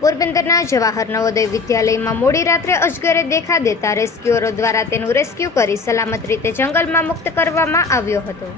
પોરબંદરના જવાહર નવોદય વિદ્યાલયમાં મોડી રાત્રે અજગરે દેખા દેતા રેસ્ક્યુઅરો દ્વારા તેનું રેસ્ક્યુ કરી સલામત રીતે જંગલમાં મુક્ત કરવામાં આવ્યો હતો.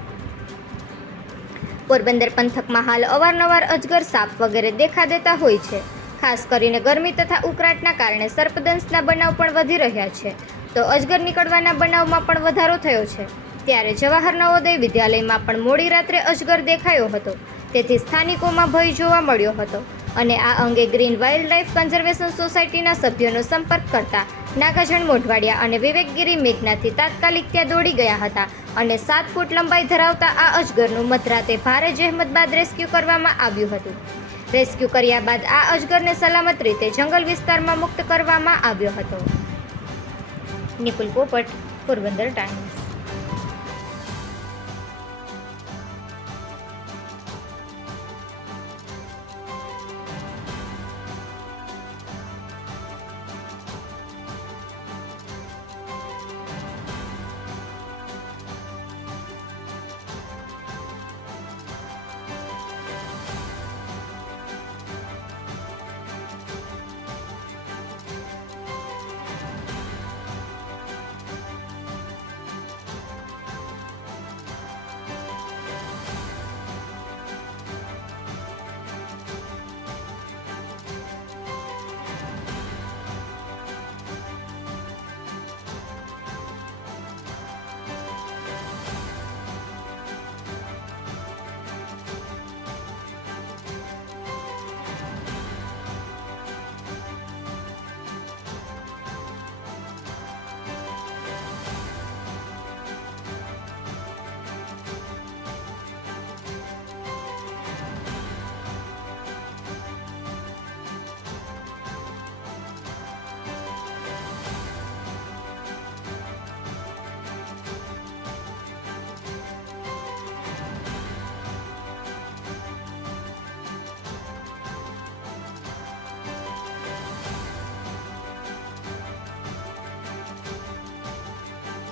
પોરબંદર પંથકમાં હાલ અવારનવાર અજગર, સાપ વગેરે દેખા દેતા હોય છે. ખાસ કરીને ગરમી તથા ઉકળાટના કારણે સર્પદંશના બનાવ પણ વધી રહ્યા છે, તો અજગર નીકળવાના બનાવમાં પણ વધારો થયો છે. ત્યારે જવાહર નવોદય વિદ્યાલયમાં પણ મોડી રાત્રે અજગર દેખાયો હતો, તેથી સ્થાનિકોમાં ભય જોવા મળ્યો હતો અને આ અંગે ગ્રીન વાઇલ્ડ લાઇફ કન્ઝર્વેશન સોસાયટીના સભ્યોનો સંપર્ક કરતા નાગાજણ મોઢવાડિયા અને વિવેકગીરી મેઘનાથી તાત્કાલિક ત્યાં દોડી ગયા હતા અને 7 ફૂટ લંબાઈ ધરાવતા આ અજગરનું મધરાતે ભારે જહેમત બાદ રેસ્ક્યુ કરવામાં આવ્યું હતું. રેસ્ક્યુ કર્યા બાદ આ અજગરને સલામત રીતે જંગલ વિસ્તારમાં મુક્ત કરવામાં આવ્યો હતો. નિપુલ પોપટ, પોરબંદર ટાઈમ્સ.